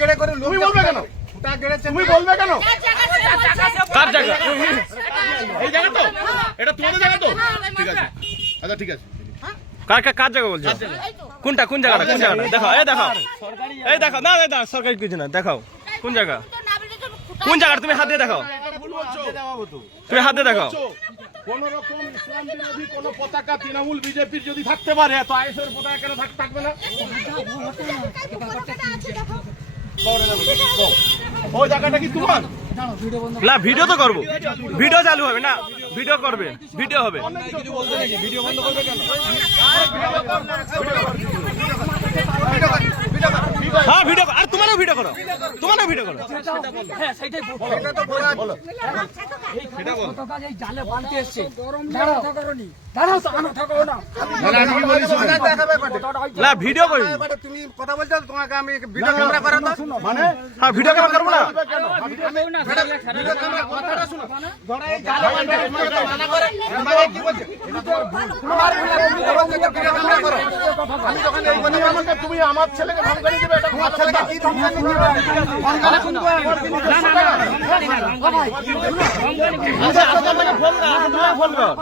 গেড়ে করে তুমি বলবে কেন? ফুটা গেড়েছে তুমি বলবে কেন? কার জায়গা? এই জায়গা তো? এটা তোমাদের জায়গা তো? ঠিক আছে, আচ্ছা ঠিক আছে। কার জায়গা বলছো? কোনটা, কোন জায়গাটা, কোন জায়গাটা দেখাও। এই দেখাও না, না সরকারি কিছু না, দেখাও কোন জায়গা, কোন জায়গাটা তুমি হাত দিয়ে দেখাও, তুমি হাত দিয়ে দেখাও। কোন রকম ইসলাম বিরোধী কোন পতাকা তৃণমূল বিজেপির যদি থাকতে পারে তো আইএসের পতাকা কেন থাকবে না? ওই জায়গাটা কি তোমার? না ভিডিও তো করবো, ভিডিও চালু হবে না, ভিডিও করবে, ভিডিও হবে। ভিডিও বন্ধ করবে কেন? হ্যাঁ ভিডিও, আর তোমারও ভিডিও করো, তোমারও ভিডিও করো। হ্যাঁ সেটাই বলো। সেটা বল। এই জালে বাঁধতে এসছে। দাঁড়াও তো আনো থাকো না। আমি কি বলি শুনুন। না ভিডিও করি, তুমি কথা বলছো, তোমাকে আমি ভিডিও ক্যামেরা করা তো মানে হ্যাঁ ভিডিও কেন করবো না? ভিডিও ক্যামেরা কথাটা শুনো। ধরো এই জালে বাঁধতে মানা করে আমাকে কি বলছে? আমার ভিডিও ক্যামেরা করো। আমি যখন এই কথা আমাকে তুমি আমার ছেলেকে ধমকানি দিবে, এটা তোমার ছেলেকে কি ধমকানি দিবে? ধমকানি শুনবো। আচ্ছা আপনার মানে ফোন কর, তোমার ফোন কর।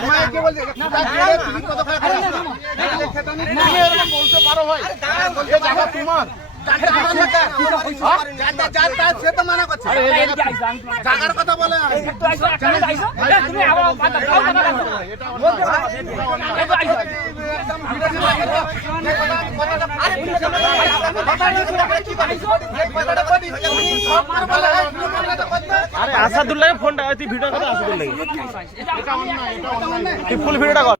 তোমায় কি বলছে? ফুটা গেড়ে তুমি কত খারাপ করো? তুমি এরকম বলতে পারো ভাই? এই জায়গা তোমার। সে তো মানা করছে। জায়গার কথা বলে তুমি আবার খাও কথা বলো। আরে আসাদুল্লাহকে ফোনটা, তুই ভিডিও করে আসাদুল্লাহকে, তুই ফুল ভিডিওটা কর।